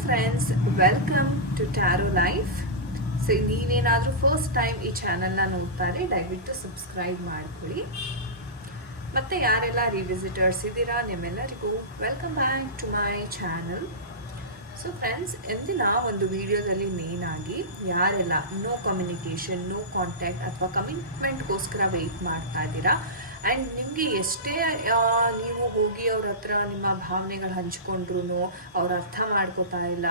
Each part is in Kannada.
Friends welcome to tarot life so ನೀವೇನಾದರೂ ಫಸ್ಟ್ ಟೈಮ್ ಈ ಚಾನಲ್ನ ನೋಡ್ತಾರೆ, ದಯವಿಟ್ಟು ಸಬ್ಸ್ಕ್ರೈಬ್ ಮಾಡಿಕೊಳ್ಳಿ. ಮತ್ತು ಯಾರೆಲ್ಲ ರಿವಿಸಿಟರ್ಸ್ ಇದ್ದೀರಾ, ನಿಮ್ಮೆಲ್ಲರಿಗೂ welcome back to my channel so friends ಎಂದಿನ ಒಂದು ವಿಡಿಯೋದಲ್ಲಿ ಮೇನ್ ಆಗಿ ಯಾರೆಲ್ಲ ನೋ ಕಮ್ಯುನಿಕೇಷನ್ ನೋ ಕಾಂಟ್ಯಾಕ್ಟ್ ಅಥವಾ ಕಮಿಟ್ಮೆಂಟ್ಗೋಸ್ಕರ ವೆಯ್ಟ್ ಮಾಡ್ತಾ ಇದ್ದೀರಾ ಆ್ಯಂಡ್ ನಿಮಗೆ ಎಷ್ಟೇ ನೀವು ಹೋಗಿ ಅವ್ರ ಹತ್ರ ನಿಮ್ಮ ಭಾವನೆಗಳು ಹಂಚ್ಕೊಂಡ್ರೂ ಅವ್ರು ಅರ್ಥ ಮಾಡ್ಕೋತಾ ಇಲ್ಲ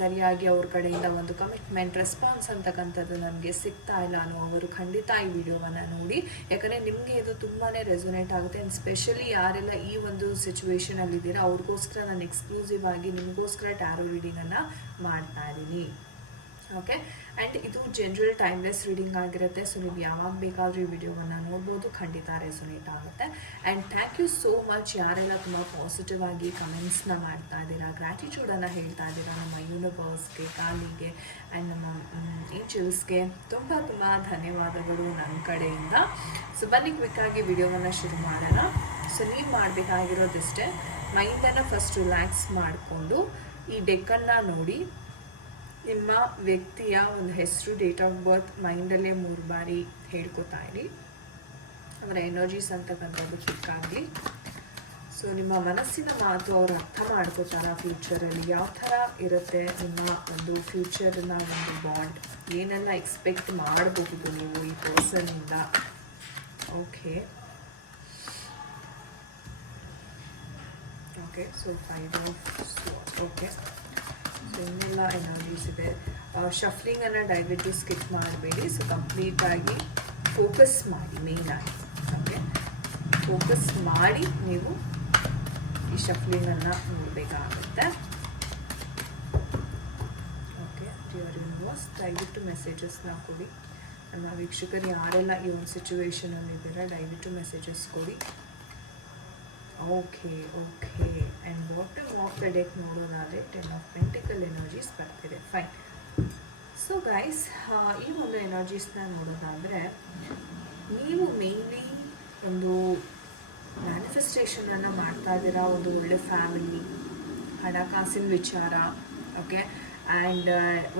ಸರಿಯಾಗಿ ಅವ್ರ ಕಡೆಯಿಂದ ಒಂದು ಕಮಿಟ್ಮೆಂಟ್ ರೆಸ್ಪಾನ್ಸ್ ಅಂತಕ್ಕಂಥದ್ದು ನನಗೆ ಸಿಗ್ತಾ ಇಲ್ಲ ಅನ್ನೋ ಅವರು ಖಂಡಿತ ಈ ವಿಡಿಯೋವನ್ನು ನೋಡಿ. ಯಾಕಂದರೆ ನಿಮಗೆ ಇದು ತುಂಬಾ ರೆಸೊನೇಟ್ ಆಗುತ್ತೆ. ಆ್ಯಂಡ್ ಸ್ಪೆಷಲಿ ಯಾರೆಲ್ಲ ಈ ಒಂದು ಸಿಚುವೇಷನಲ್ಲಿದ್ದೀರಾ ಅವ್ರಿಗೋಸ್ಕರ ನಾನು ಎಕ್ಸ್ಕ್ಲೂಸಿವ್ ಆಗಿ ನಿಮಗೋಸ್ಕರ ಟ್ಯಾರೋ ರೀಡಿಂಗನ್ನು ಮಾಡ್ತಾ ಇದ್ದೀನಿ. ಓಕೆ ಆ್ಯಂಡ್ ಇದು ಜನ್ರಲ್ ಟೈಮ್ಲೆಸ್ ರೀಡಿಂಗ್ ಆಗಿರುತ್ತೆ. ಸೊ ನೀವು ಯಾವಾಗ ಬೇಕಾದರೂ ಈ ವಿಡಿಯೋವನ್ನು ನೋಡ್ಬೋದು. ಖಂಡಿತ ರೆಸೊನೇಟ್ ಆಗುತ್ತೆ. And thank you so much ಯಾರೆಲ್ಲ ತುಂಬ ಪಾಸಿಟಿವ್ ಆಗಿ ಕಮೆಂಟ್ಸ್ನ ಮಾಡ್ತಾ ಇದ್ದೀರಾ ಗ್ರ್ಯಾಟಿಟ್ಯೂಡನ್ನು ಹೇಳ್ತಾ ಇದ್ದೀರಾ ನಮ್ಮ ಯೂನಿವರ್ಸ್ಗೆ ಕಾಲಿಗೆ ಆ್ಯಂಡ್ ನಮ್ಮ ಏಂಜಲ್ಸ್ಗೆ ತುಂಬ ತುಂಬ ಧನ್ಯವಾದಗಳು ನನ್ನ ಕಡೆಯಿಂದ. ಸೊ ಬನ್ನಿ ಕ್ವಿಕ್ಕಾಗಿ ವಿಡಿಯೋವನ್ನು ಶುರು ಮಾಡೋಣ. ಸೊ ನೀವು ಮಾಡಬೇಕಾಗಿರೋದಿಷ್ಟೇ ಮೈಂಡನ್ನು ಫಸ್ಟ್ ರಿಲ್ಯಾಕ್ಸ್ ಮಾಡಿಕೊಂಡು ಈ ಡೆಕ್ಕನ್ನು ನೋಡಿ ನಿಮ್ಮ ವ್ಯಕ್ತಿಯ ಒಂದು ಹೆಸರು ಡೇಟ್ ಆಫ್ ಬರ್ತ್ ಮೈಂಡಲ್ಲೇ ಮೂರು ಬಾರಿ ಹೇಳ್ಕೊತಾ ಇರಿ. ಅವರ ಎನರ್ಜೀಸ್ ಅಂತ ಬಂದದ್ದು ಕ್ಲಿಕ್ಕಾಗಲಿ ಸೊ ನಿಮ್ಮ ಮನಸ್ಸಿನ ಮಾತು ಅವರು ಅರ್ಥ ಮಾಡ್ಕೋತಾರ ಫ್ಯೂಚರಲ್ಲಿ ಯಾವ ಥರ ಇರುತ್ತೆ ನಿಮ್ಮ ಒಂದು ಫ್ಯೂಚರ್ನ ಒಂದು ಬಾಂಡ್ ಏನೆಲ್ಲ ಎಕ್ಸ್ಪೆಕ್ಟ್ ಮಾಡಬಹುದು ನೀವು ಈ ಪರ್ಸನ್ನಿಂದ okay okay so five of okay so ಇನ್ನೆಲ್ಲ ಎನರ್ಜೀಸ್ ಇದೆ ಶಫ್ಲಿಂಗನ್ನು ದಯವಿಟ್ಟು ಸ್ಕಿಪ್ ಮಾಡಬೇಡಿ ಸೊ ಕಂಪ್ಲೀಟಾಗಿ ಫೋಕಸ್ ಮಾಡಿ ಮೇಯ್ನಾಗಿ ಓಕೆ ಫೋಕಸ್ ಮಾಡಿ ನೀವು ಈ ಶಫ್ಲಿಂಗನ್ನು ನೋಡಬೇಕಾಗುತ್ತೆ ಓಕೆ ಡಿಯರ್ ಯೂನಿವರ್ಸ್ ದಯವಿಟ್ಟು ಮೆಸೇಜಸ್ನ ಕೊಡಿ ನಮ್ಮ ವೀಕ್ಷಕರು ಯಾರೆಲ್ಲ ಈ ಒಂದು ಸಿಚುವೇಶನಲ್ಲಿ ಇದ್ದೀರಾ ದಯವಿಟ್ಟು ಮೆಸೇಜಸ್ ಕೊಡಿ okay okay and bottom of the deck ನೋಡೋದಾದರೆ ಟೆನ್ ಆಫ್ ಪೆಂಟಿಕಲ್ ಎನರ್ಜೀಸ್ ಬರ್ತಿದೆ ಫೈನ್ ಸೊ ಗೈಸ್ ಈ ಒಂದು ಎನರ್ಜೀಸ್ನ ನೋಡೋದಾದರೆ, ನೀವು ಮೇನ್ಲಿ ಒಂದು ಮ್ಯಾನಿಫೆಸ್ಟೇಷನನ್ನು ಮಾಡ್ತಾ ಇದ್ದೀರಾ, ಒಂದು ಒಳ್ಳೆ ಫ್ಯಾಮಿಲಿ ಹಣಕಾಸಿನ ವಿಚಾರ ಓಕೆ ಆ್ಯಂಡ್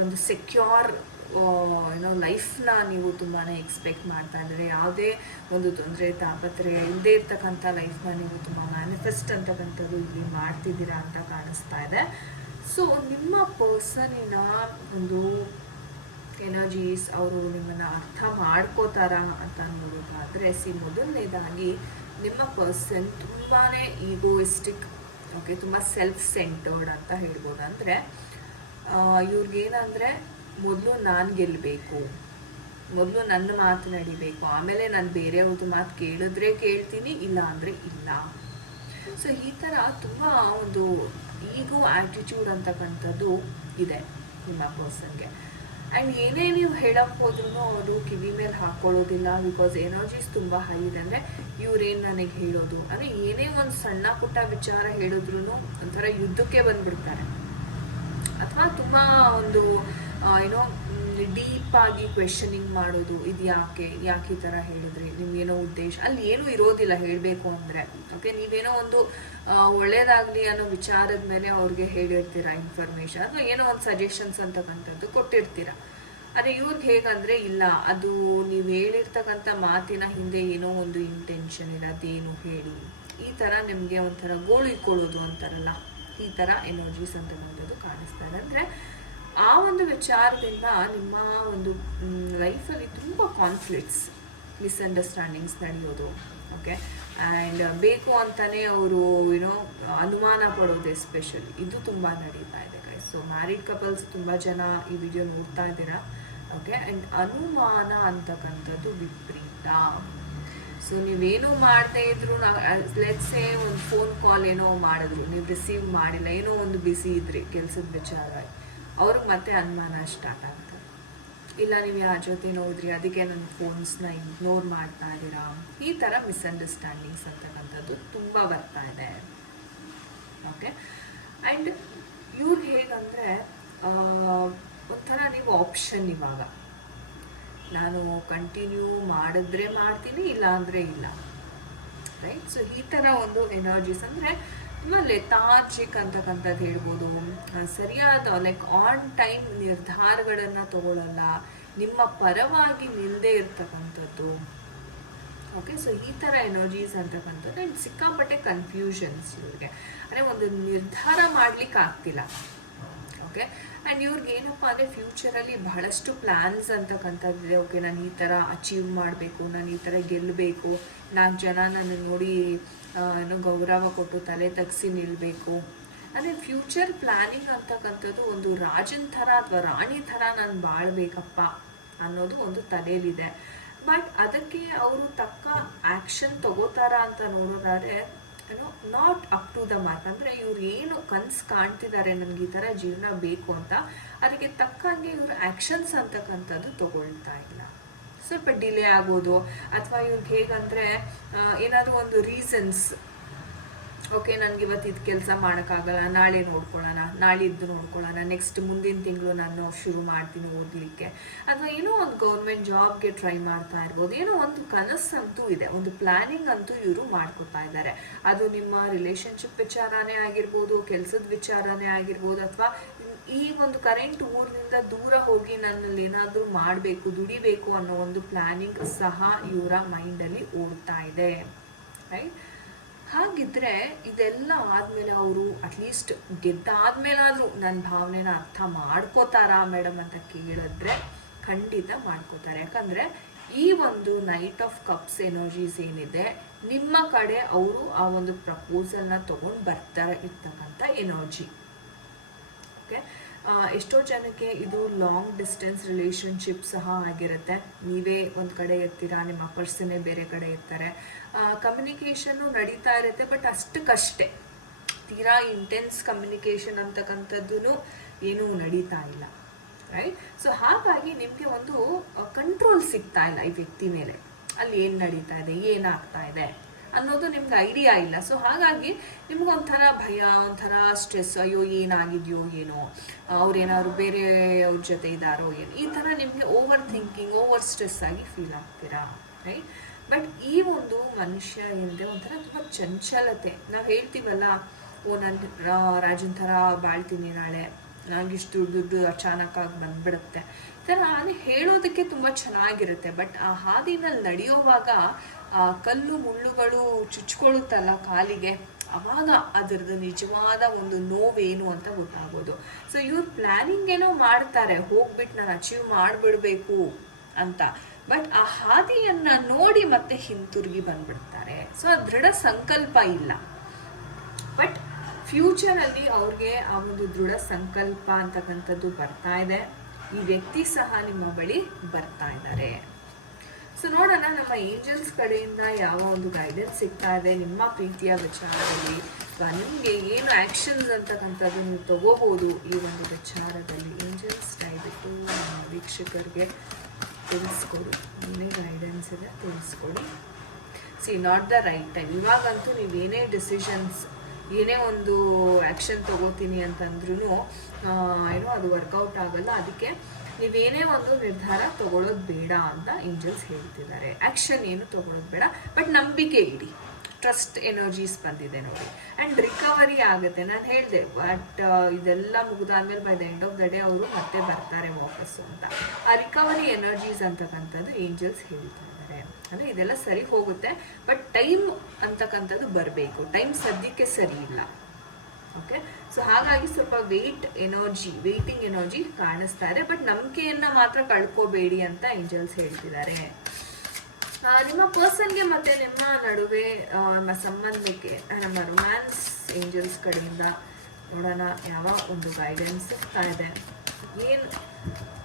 ಒಂದು ಸೆಕ್ಯೂರ್ ಏನೋ ಲೈಫ್ನ ನೀವು ತುಂಬಾ ಎಕ್ಸ್ಪೆಕ್ಟ್ ಮಾಡ್ತಾ ಇದ್ದಾರೆ. ಯಾವುದೇ ಒಂದು ತೊಂದರೆ ತಾಪತ್ರೆ ಇಲ್ಲದೇ ಇರ್ತಕ್ಕಂಥ ಲೈಫ್ನ ನೀವು ತುಂಬ ಮ್ಯಾನಿಫೆಸ್ಟ್ ಅಂತಕ್ಕಂಥದ್ದು ಇಲ್ಲಿ ಮಾಡ್ತಿದ್ದೀರಾ ಅಂತ ಕಾಣಿಸ್ತಾ ಇದೆ. ಸೊ ನಿಮ್ಮ ಪರ್ಸನಿನ ಒಂದು ಎನರ್ಜೀಸ್ ಅವರು ನಿಮ್ಮನ್ನು ಅರ್ಥ ಮಾಡ್ಕೋತಾರ ಅಂತ ನೋಡೋದಾದರೆ ಸಿ ಮೊದಲನೇದಾಗಿ ನಿಮ್ಮ ಪರ್ಸನ್ ತುಂಬಾ ಈಗೋಯಿಸ್ಟಿಕ್ ಓಕೆ ತುಂಬ ಸೆಲ್ಫ್ ಸೆಂಟರ್ಡ್ ಅಂತ ಹೇಳ್ಬೋದು ಅಂದರೆ ಇವ್ರಿಗೇನಂದರೆ ಮೊದಲು ನಾನು ಗೆಲ್ಲಬೇಕು ಮೊದಲು ನನ್ನ ಮಾತು ನಡಿಬೇಕು. ಆಮೇಲೆ ನಾನು ಬೇರೆಯವ್ರದ್ದು ಮಾತು ಕೇಳಿದ್ರೆ ಕೇಳ್ತೀನಿ ಇಲ್ಲ ಅಂದರೆ ಇಲ್ಲ. ಸೊ ಈ ಥರ ತುಂಬ ಒಂದು ಈಗೋ ಆ್ಯಟಿಟ್ಯೂಡ್ ಅಂತಕ್ಕಂಥದ್ದು ಇದೆ ನಿಮ್ಮ ಪರ್ಸನ್ಗೆ ಆ್ಯಂಡ್ ಏನೇ ನೀವು ಹೇಳಕ್ಕೆ ಹೋದ್ರೂ ಅವರು ಕಿವಿ ಮೇಲೆ ಹಾಕ್ಕೊಳ್ಳೋದಿಲ್ಲ ಬಿಕಾಸ್ ಎನರ್ಜೀಸ್ ತುಂಬ ಹೈ ಇದೆ ಅಂದರೆ ಇವ್ರೇನು ನನಗೆ ಹೇಳೋದು? ಅಂದರೆ ಏನೇ ಒಂದು ಸಣ್ಣ ಪುಟ್ಟ ವಿಚಾರ ಹೇಳಿದ್ರು ಒಂಥರ ಯುದ್ಧಕ್ಕೆ ಬಂದ್ಬಿಡ್ತಾರೆ. ಅಥವಾ ತುಂಬ ಒಂದು ಏನೋ ಆಗಿ ಕ್ವೆಶನಿಂಗ್ ಮಾಡೋದು ಇದು ಯಾಕೆ ಯಾಕೆ ಈ ಥರ ಹೇಳಿದ್ರಿ? ನಿಮ್ಗೇನೋ ಉದ್ದೇಶ, ಅಲ್ಲಿ ಏನೂ ಇರೋದಿಲ್ಲ ಹೇಳಬೇಕು ಅಂದರೆ. ಓಕೆ ನೀವೇನೋ ಒಂದು ಒಳ್ಳೇದಾಗಲಿ ಅನ್ನೋ ವಿಚಾರದ ಮೇಲೆ ಅವ್ರಿಗೆ ಹೇಳಿರ್ತೀರ ಇನ್ಫಾರ್ಮೇಶನ್ ಅಥವಾ ಏನೋ ಒಂದು ಸಜೆಷನ್ಸ್ ಅಂತಕ್ಕಂಥದ್ದು ಕೊಟ್ಟಿರ್ತೀರ? ಆದರೆ ಇವ್ರಿಗೆ ಹೇಗಂದರೆ, ಇಲ್ಲ, ಅದು ನೀವು ಹೇಳಿರ್ತಕ್ಕಂಥ ಮಾತಿನ ಹಿಂದೆ ಏನೋ ಒಂದು ಇಂಟೆನ್ಷನ್ ಇಲ್ಲ ಅದೇನು ಹೇಳಿ. ಈ ಥರ ನಿಮಗೆ ಒಂಥರ ಗೋಳು ಇಕ್ಕೊಳ್ಳೋದು ಅಂತಾರಲ್ಲ, ಈ ಥರ ಎನರ್ಜೀಸ್ ಅಂತಕ್ಕಂಥದ್ದು ಕಾಣಿಸ್ತಾ ಇದೆ. ಅಂದರೆ ಆ ಒಂದು ವಿಚಾರದಿಂದ ನಿಮ್ಮ ಒಂದು ಲೈಫಲ್ಲಿ ತುಂಬ ಕಾನ್ಫ್ಲಿಕ್ಟ್ಸ್ ಮಿಸ್ಅಂಡರ್ಸ್ಟ್ಯಾಂಡಿಂಗ್ಸ್ ನಡೆಯೋದು ಓಕೆ ಆ್ಯಂಡ್ ಬೇಕು ಅಂತಲೇ ಅವರು ಏನೋ ಅನುಮಾನ ಪಡೋದು ಎಸ್ಪೆಷಲಿ ಇದು ತುಂಬ ನಡೀತಾ ಇದೆ ಗೈಸ್ ಸೊ ಮ್ಯಾರಿಡ್ ಕಪಲ್ಸ್ ತುಂಬ ಜನ ಈ ವಿಡಿಯೋ ನೋಡ್ತಾ ಇದ್ದೀರಾ? ಓಕೆ ಆ್ಯಂಡ್ ಅನುಮಾನ ಅಂತಕ್ಕಂಥದ್ದು ವಿಪರೀತ. ಸೊ ನೀವೇನು ಮಾಡದೇ ಇದ್ರು ಲೆಟ್ಸೇ ಒಂದು ಫೋನ್ ಕಾಲ್ ಏನೋ ಮಾಡಿದ್ರು, ನೀವು ರಿಸೀವ್ ಮಾಡಿಲ್ಲ, ಏನೋ ಒಂದು ಬಿಸಿ ಇದ್ರಿ, ಕೆಲಸದ ವಿಚಾರವಾಗಿ ಅವ್ರಿಗೆ ಮತ್ತೆ ಅನುಮಾನ ಸ್ಟಾರ್ಟ್ ಆಗ್ತದೆ ಇಲ್ಲ, ನೀವು ಯಾರ ಜೊತೆ ನೋಡಿದ್ರಿ, ಅದಕ್ಕೆ ನನ್ನ ಫೋನ್ಸ್ನ ಇಗ್ನೋರ್ ಮಾಡ್ತಾ ಇದ್ದೀರಾ? ಈ ಥರ ಮಿಸ್ಅಂಡರ್ಸ್ಟ್ಯಾಂಡಿಂಗ್ಸ್ ಅಂತಕ್ಕಂಥದ್ದು ತುಂಬ ಬರ್ತಾ ಇದೆ. ಓಕೆ ಆ್ಯಂಡ್ ಇವ್ರಿಗೆ ಹೇಗಂದರೆ ಒಂಥರ ನೀವು ಆಪ್ಷನ್ ಇವಾಗ. ನಾನು ಕಂಟಿನ್ಯೂ ಮಾಡಿದ್ರೆ ಮಾಡ್ತೀನಿ ಇಲ್ಲ ಅಂದರೆ ಇಲ್ಲ. ರೈಟ್ ಸೊ ಈ ಥರ ಒಂದು ಎನರ್ಜೀಸ್ ಅಂದರೆ ಲೆಥಾರ್ಜಿಕ್ ಅಂತಕ್ಕಂಥದ್ದು ಹೇಳ್ಬೋದು. ಸರಿಯಾದ ಲೈಕ್ ಆನ್ ಟೈಮ್ ನಿರ್ಧಾರಗಳನ್ನು ತಗೊಳ್ಳಲ್ಲ ನಿಮ್ಮ ಪರವಾಗಿ ನಿಲ್ಲದೆ ಇರ್ತಕ್ಕಂಥದ್ದು. ಓಕೆ ಸೊ ಈ ಥರ ಎನರ್ಜೀಸ್ ಅಂತಕ್ಕಂಥದ್ದು ಆ್ಯಂಡ್ ಸಿಕ್ಕಾಪಟ್ಟೆ ಕನ್ಫ್ಯೂಷನ್ಸ್ ಇವರಿಗೆ. ಅಂದರೆ ಒಂದು ನಿರ್ಧಾರ ಮಾಡ್ಲಿಕ್ಕೆ ಆಗ್ತಿಲ್ಲ ಓಕೆ. ಆ್ಯಂಡ್ ಇವ್ರಿಗೆ ಏನಪ್ಪ ಅಂದರೆ ಫ್ಯೂಚರಲ್ಲಿ ಬಹಳಷ್ಟು ಪ್ಲ್ಯಾನ್ಸ್ ಅಂತಕ್ಕಂಥದ್ದಿದೆ. ಓಕೆ, ನಾನು ಈ ಥರ ಅಚೀವ್ ಮಾಡಬೇಕು, ನಾನು ಈ ಥರ ಗೆಲ್ಲಬೇಕು ನಾಲ್ಕು ಜನ ನನ್ನ ನೋಡಿ ಏನೋ ಗೌರವ ಕೊಟ್ಟು ತಲೆ ತಗ್ಸಿ ನಿಲ್ಲಬೇಕು ಅಂದರೆ ಫ್ಯೂಚರ್ ಪ್ಲ್ಯಾನಿಂಗ್ ಅಂತಕ್ಕಂಥದ್ದು ಒಂದು ರಾಜನ ಥರ ಅಥವಾ ರಾಣಿ ಥರ ನಾನು ಬಾಳ್ಬೇಕಪ್ಪ ಅನ್ನೋದು ಒಂದು ತಲೆಯಲ್ಲಿದೆ ಬಟ್ ಅದಕ್ಕೆ ಅವರು ತಕ್ಕ ಆ್ಯಕ್ಷನ್ ತಗೋತಾರ ಅಂತ ನೋಡೋದಾದ್ರೆ ಏನೋ not up to the mark ಅಂದರೆ ಇವ್ರು ಏನು ಕನ್ಸು ಕಾಣ್ತಿದ್ದಾರೆ ನನಗೆ ಈ ಥರ ಜೀವನ ಬೇಕು ಅಂತ, ಅದಕ್ಕೆ ತಕ್ಕಂಗೆ ಇವ್ರ ಆ್ಯಕ್ಷನ್ಸ್ ಅಂತಕ್ಕಂಥದ್ದು ತಗೊಳ್ತಾ ಇಲ್ಲ. ಸ್ವಲ್ಪ ಡಿಲೇ ಆಗೋದು ಅಥವಾ ಇವ್ರಿಗೆ ಹೇಗಂದರೆ ಏನಾದರೂ ಒಂದು ರೀಸನ್ಸ್ ಓಕೆ, ನನಗೆ ಇವತ್ತು ಇದು ಕೆಲಸ ಮಾಡೋಕ್ಕಾಗಲ್ಲ, ನಾಳೆ ನೋಡ್ಕೊಳ್ಳೋಣ ನಾಳಿದ್ದು ನೋಡ್ಕೊಳ್ಳೋಣ ನೆಕ್ಸ್ಟ್ ಮುಂದಿನ ತಿಂಗಳು ನಾನು ಶುರು ಮಾಡ್ತೀನಿ ಓದಲಿಕ್ಕೆ. ಅಥವಾ ಏನೋ ಒಂದು ಗೌರ್ಮೆಂಟ್ ಜಾಬ್ಗೆ ಟ್ರೈ ಮಾಡ್ತಾ ಇರ್ಬೋದು. ಏನೋ ಒಂದು ಕನಸಂತೂ ಇದೆ, ಒಂದು ಪ್ಲಾನಿಂಗ್ ಅಂತೂ ಇವರು ಮಾಡ್ಕೊತಾ ಇದ್ದಾರೆ. ಅದು ನಿಮ್ಮ ರಿಲೇಶನ್ಶಿಪ್ ವಿಚಾರನೇ ಆಗಿರ್ಬೋದು, ಕೆಲಸದ ವಿಚಾರನೇ ಆಗಿರ್ಬೋದು, ಅಥವಾ ಈ ಒಂದು ಕರೆಂಟ್ ಊರಿನಿಂದ ದೂರ ಹೋಗಿ ನನ್ನಲ್ಲಿ ಏನಾದರೂ ಮಾಡಬೇಕು, ದುಡಿಬೇಕು ಅನ್ನೋ ಒಂದು ಪ್ಲಾನಿಂಗ್ ಸಹ ಇವರ ಮೈಂಡಲ್ಲಿ ಓಡ್ತಾ ಇದೆ. ರೈಟ್ ಹಾಗಿದ್ರೆ ಇದೆಲ್ಲ ಆದಮೇಲೆ ಅವರು ಅಟ್ಲೀಸ್ಟ್ ಗೆದ್ದಾದ್ಮೇಲಾದರೂ ನನ್ನ ಭಾವನೆನ ಅರ್ಥ ಮಾಡ್ಕೋತಾರಾ ಮೇಡಮ್ ಅಂತ ಕೇಳಿದ್ರೆ ಖಂಡಿತ ಮಾಡ್ಕೋತಾರೆ. ಯಾಕಂದರೆ ಈ ಒಂದು ನೈಟ್ ಆಫ್ ಕಪ್ಸ್ ಎನರ್ಜೀಸ್ ಏನಿದೆ, ನಿಮ್ಮ ಕಡೆ ಅವರು ಆ ಒಂದು ಪ್ರಪೋಸಲ್ನ ತಗೊಂಡು ಬರ್ತಾರೆ ಇರ್ತಕ್ಕಂಥ ಎನರ್ಜಿ ಎಷ್ಟೋ ಜನಕ್ಕೆ ಇದು ಲಾಂಗ್ ಡಿಸ್ಟೆನ್ಸ್ ರಿಲೇಶನ್ಶಿಪ್ ಸಹ ಆಗಿರುತ್ತೆ. ನೀವೇ ಒಂದು ಕಡೆ ಇರ್ತೀರಾ ನಿಮ್ಮ ಪರ್ಸನ್ನೇ ಬೇರೆ ಕಡೆ ಇರ್ತಾರೆ ಕಮ್ಯುನಿಕೇಷನ್ನು ನಡೀತಾ ಇರುತ್ತೆ ಬಟ್ ಅಷ್ಟಕ್ಕಷ್ಟೇ. ತೀರಾ ಇಂಟೆನ್ಸ್ ಕಮ್ಯುನಿಕೇಷನ್ ಅಂತಕ್ಕಂಥದ್ದು ಏನೂ ನಡೀತಾ ಇಲ್ಲ ರೈಟ್ ಸೊ ಹಾಗಾಗಿ ನಿಮಗೆ ಒಂದು ಕಂಟ್ರೋಲ್ ಸಿಗ್ತಾ ಇಲ್ಲ ಈ ವ್ಯಕ್ತಿ ಮೇಲೆ. ಅಲ್ಲಿ ಏನು ನಡೀತಾ ಇದೆ, ಏನಾಗ್ತಾ ಇದೆ? ಅನ್ನೋದು ನಿಮ್ಗೆ ಐಡಿಯಾ ಇಲ್ಲ. ಸೊ ಹಾಗಾಗಿ ನಿಮ್ಗೊಂಥರ ಭಯ, ಒಂಥರ ಸ್ಟ್ರೆಸ್ ಅಯ್ಯೋ, ಏನಾಗಿದೆಯೋ ಏನೋ, ಅವ್ರೇನಾದ್ರು ಬೇರೆ ಅವ್ರ ಜೊತೆ ಇದ್ದಾರೋ ಏನು, ಈ ಥರ ನಿಮಗೆ ಓವರ್ ಥಿಂಕಿಂಗ್ ಓವರ್ ಸ್ಟ್ರೆಸ್ ಆಗಿ ಫೀಲ್ ಆಗ್ತೀರಾ ರೈಟ್ ಬಟ್ ಈ ಒಂದು ಮನುಷ್ಯ ಏನಿದೆ, ಒಂಥರ ತುಂಬ ಚಂಚಲತೆ. ನಾವು ಹೇಳ್ತೀವಲ್ಲ, ಓ, ನಾನು ರಾಜನ್ ಥರ ಬಾಳ್ತೀನಿ ನಾಳೆ. ನನಗಿಷ್ಟು ದುಡ್ಡು ಅಚಾನಕ್ ಅಚಾನಕ್ಕಾಗಿ ಬಂದ್ಬಿಡುತ್ತೆ. ಥರ ಅದು ಹೇಳೋದಕ್ಕೆ ತುಂಬ ಚೆನ್ನಾಗಿರುತ್ತೆ, ಬಟ್ ಆ ಹಾದಿನಲ್ಲಿ ನಡೆಯೋವಾಗ, ಆ ಕಲ್ಲು ಮುಳ್ಳುಗಳು ಚುಚ್ಕೊಳ್ಳುತ್ತಲ್ಲ ಕಾಲಿಗೆ, ಅವಾಗ ಅದರದ್ದು ನಿಜವಾದ ಒಂದು ನೋವೇನು ಅಂತ ಗೊತ್ತಾಗೋದು. ಸೊ ಇವ್ರು ಪ್ಲ್ಯಾನಿಂಗ್ ಏನೋ ಮಾಡ್ತಾರೆ ಹೋಗ್ಬಿಟ್ಟು ನಾನು ಅಚೀವ್ ಮಾಡಿಬಿಡ್ಬೇಕು ಅಂತ. ಬಟ್ ಆ ಹಾದಿಯನ್ನ ನೋಡಿ ಮತ್ತೆ ಹಿಂತಿರುಗಿ ಬಂದ್ಬಿಡ್ತಾರೆ. ಸೊ ಆ ದೃಢ ಸಂಕಲ್ಪ ಇಲ್ಲ. ಫ್ಯೂಚರಲ್ಲಿ ಅವ್ರಿಗೆ ಆ ಒಂದು ದೃಢ ಸಂಕಲ್ಪ ಅಂತಕ್ಕಂಥದ್ದು ಬರ್ತಾ ಇದೆ. ಈ ವ್ಯಕ್ತಿ ಸಹ ನಿಮ್ಮ ಬಳಿ ಬರ್ತಾ ಇದ್ದಾರೆ. ಸೊ ನೋಡೋಣ, ನಮ್ಮ ಏಂಜಲ್ಸ್ ಕಡೆಯಿಂದ ಯಾವ ಒಂದು ಗೈಡೆನ್ಸ್ ಸಿಗ್ತಾ ಇದೆ. ನಿಮ್ಮ ಪ್ರೀತಿಯ ವಿಚಾರದಲ್ಲಿ ಅಥವಾ ನಿಮಗೆ ಏನು ಆ್ಯಕ್ಷನ್ಸ್ ಅಂತಕ್ಕಂಥದ್ದು ನೀವು ತಗೋಬೋದು ಈ ಒಂದು ವಿಚಾರದಲ್ಲಿ ಏಂಜಲ್ಸ್ ದಯವಿಟ್ಟು ನಮ್ಮ ವೀಕ್ಷಕರಿಗೆ ತಿಳಿಸ್ಕೊಡಿ. ಏನೇ ಗೈಡೆನ್ಸ್ ಇದೆ, ತಿಳಿಸ್ಕೊಡಿ. See not the right time ಇವಾಗಂತೂ ನೀವೇನೇ ಡಿಸಿಷನ್ಸ್ ಏನೇ ಒಂದು ಆ್ಯಕ್ಷನ್ ತಗೋತೀನಿ ಅಂತಂದ್ರೂ ಏನು ಅದು ವರ್ಕೌಟ್ ಆಗಲ್ಲ. ಅದಕ್ಕೆ ನೀವೇನೇ ಒಂದು ನಿರ್ಧಾರ ತಗೊಳ್ಳೋದು ಬೇಡ ಅಂತ ಏಂಜಲ್ಸ್ ಹೇಳ್ತಿದ್ದಾರೆ. ಆ್ಯಕ್ಷನ್ ಏನು ತಗೊಳ್ಳೋದು ಬೇಡ. ಬಟ್ ನಂಬಿಕೆ ಇಡಿ. ಟ್ರಸ್ಟ್ ಎನರ್ಜೀಸ್ ಬಂದಿದೆ ನೋಡಿ. ಆ್ಯಂಡ್ ರಿಕವರಿ ಆಗುತ್ತೆ, ನಾನು ಹೇಳಿದೆ ಬಟ್ ಇದೆಲ್ಲ ಮುಗಿದಾದ್ಮೇಲೆ by the end of the day ಅವರು ಮತ್ತೆ ಬರ್ತಾರೆ ವಾಪಸ್ಸು ಅಂತ. ಆ ರಿಕವರಿ ಎನರ್ಜೀಸ್ ಅಂತಕ್ಕಂಥದ್ದು ಏಂಜಲ್ಸ್ ಹೇಳ್ತಿದ್ದಾರೆ ಅಂದರೆ ಇದೆಲ್ಲ ಸರಿ ಹೋಗುತ್ತೆ ಬಟ್ ಟೈಮ್ ಅಂತಕ್ಕಂಥದ್ದು ಬರಬೇಕು. ಟೈಮ್ ಸದ್ಯಕ್ಕೆ ಸರಿ ಇಲ್ಲ. ಓಕೆ ಸೊ ಹಾಗಾಗಿ ಸ್ವಲ್ಪ ವೆಯ್ಟ್ ಎನರ್ಜಿ ವೆಯ್ಟಿಂಗ್ ಎನರ್ಜಿ ಕಾಣಿಸ್ತಾ ಇದೆ ಬಟ್ ನಂಬಿಕೆಯನ್ನು ಮಾತ್ರ ಕಳ್ಕೋಬೇಡಿ ಅಂತ ಏಂಜಲ್ಸ್ ಹೇಳ್ತಿದ್ದಾರೆ. ನಿಮ್ಮ ಪರ್ಸನ್ಗೆ ಮತ್ತೆ ನಿಮ್ಮ ನಡುವೆ ನಮ್ಮ ಸಂಬಂಧಕ್ಕೆ ನಮ್ಮ ರೊಮ್ಯಾನ್ಸ್ ಏಂಜಲ್ಸ್ ಕಡೆಯಿಂದ ನೋಡೋಣ ಯಾವ ಒಂದು ಗೈಡೆನ್ಸ್ ಸಿಗ್ತಾ ಇದೆ. ಏನು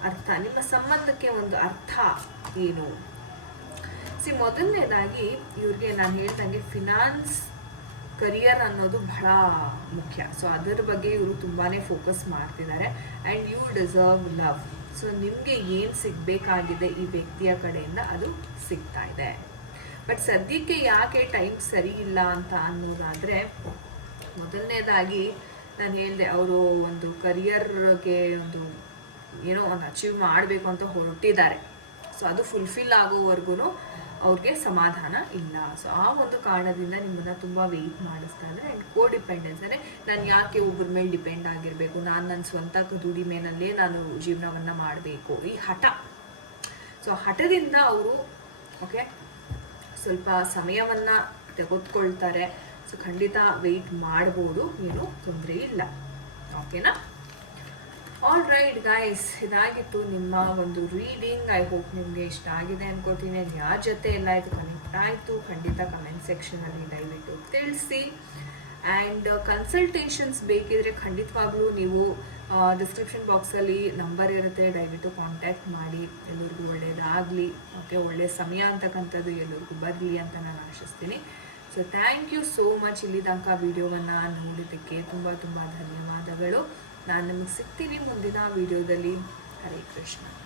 ಅರ್ಥ? ನಿಮ್ಮ ಸಂಬಂಧಕ್ಕೆ ಒಂದು ಅರ್ಥ ಏನು? ಸಿ, ಮೊದಲನೇದಾಗಿ ಇವ್ರಿಗೆ ನಾನು ಹೇಳ್ದಂಗೆ ಫಿನಾನ್ಸ್ ಕರಿಯರ್ ಅನ್ನೋದು ಬಹಳ ಮುಖ್ಯ. ಸೊ ಅದರ ಬಗ್ಗೆ ಇವರು ತುಂಬಾ ಫೋಕಸ್ ಮಾಡ್ತಿದ್ದಾರೆ. And you deserve love so ನಿಮಗೆ ಏನು ಸಿಗಬೇಕಾಗಿದೆ ಈ ವ್ಯಕ್ತಿಯ ಕಡೆಯಿಂದ ಅದು ಸಿಗ್ತಾ ಇದೆ. ಬಟ್ ಸದ್ಯಕ್ಕೆ ಯಾಕೆ ಟೈಮ್ ಸರಿ ಇಲ್ಲ ಅಂತ ಅನ್ನೋದಾದರೆ, ಮೊದಲನೇದಾಗಿ ನಾನು ಹೇಳಿದೆ, ಅವರು ಒಂದು ಕರಿಯರ್ಗೆ ಒಂದು ಏನೋ ಒಂದು ಅಚೀವ್ ಮಾಡಬೇಕು ಅಂತ ಹೊರಟಿದ್ದಾರೆ. ಸೊ ಅದು ಫುಲ್ಫಿಲ್ ಆಗೋವರೆಗೂ ಅವ್ರಿಗೆ ಸಮಾಧಾನ ಇಲ್ಲ. ಸೊ ಆ ಒಂದು ಕಾರಣದಿಂದ ನಿಮ್ಮನ್ನ ತುಂಬ ವೆಯ್ಟ್ ಮಾಡಿಸ್ತಾ ಇದ್ದಾರೆ. ಆ್ಯಂಡ್ ಕೋ ಡಿಪೆಂಡೆನ್ಸ್ ಅಂದರೆ ನಾನು ಯಾಕೆ ಒಬ್ಬರ ಮೇಲೆ ಡಿಪೆಂಡ್ ಆಗಿರಬೇಕು? ನಾನು ನನ್ನ ಸ್ವಂತ ದುಡಿಮೆನಲ್ಲೇ ನಾನು ಜೀವನವನ್ನು ಮಾಡಬೇಕು. ಈ ಹಠ. ಸೊ ಹಠದಿಂದ ಅವರು ಓಕೆ ಸ್ವಲ್ಪ ಸಮಯವನ್ನು ತೆಗೆದುಕೊಳ್ತಾರೆ. ಸೊ ಖಂಡಿತ ವೆಯ್ಟ್ ಮಾಡ್ಬೋದು. ಏನು ತೊಂದರೆ ಇಲ್ಲ. ಓಕೆನಾ ಆಲ್ ರೈಟ್ ಗೈಸ್ ಇದಾಗಿತ್ತು ನಿಮ್ಮ ಒಂದು ರೀಡಿಂಗ್ ಐ ಹೋಪ್ ನಿಮಗೆ ಇಷ್ಟ ಆಗಿದೆ ಅನ್ಕೋತೀನಿ ಯಾರ ಜೊತೆ ಎಲ್ಲ ಇದು ಕನೆಕ್ಟ್ ಆಯಿತು, ಖಂಡಿತ ಕಮೆಂಟ್ ಸೆಕ್ಷನಲ್ಲಿ ದಯವಿಟ್ಟು ತಿಳಿಸಿ. ಆ್ಯಂಡ್ ಕನ್ಸಲ್ಟೇಷನ್ಸ್ ಬೇಕಿದ್ರೆ ಖಂಡಿತವಾಗ್ಲೂ ನೀವು ಡಿಸ್ಕ್ರಿಪ್ಷನ್ ಬಾಕ್ಸಲ್ಲಿ ನಂಬರ್ ಇರುತ್ತೆ. ದಯವಿಟ್ಟು ಕಾಂಟ್ಯಾಕ್ಟ್ ಮಾಡಿ. ಎಲ್ಲರಿಗೂ ಒಳ್ಳೆಯದಾಗಲಿ ಓಕೆ ಒಳ್ಳೆಯ ಸಮಯ ಅಂತಕ್ಕಂಥದ್ದು ಎಲ್ಲರಿಗೂ ಬರಲಿ ಅಂತ ನಾನು ಆಶಿಸ್ತೀನಿ. So thank you so much ಇಲ್ಲಿ ತನಕ ವಿಡಿಯೋವನ್ನು ನೋಡಿದ್ದಕ್ಕೆ ತುಂಬ ತುಂಬ ಧನ್ಯವಾದಗಳು. ನಾನು ನಿಮಗೆ ಸಿಗ್ತೀವಿ ಮುಂದಿನ ವಿಡಿಯೋದಲ್ಲಿ. ಹರೇ ಕೃಷ್ಣ.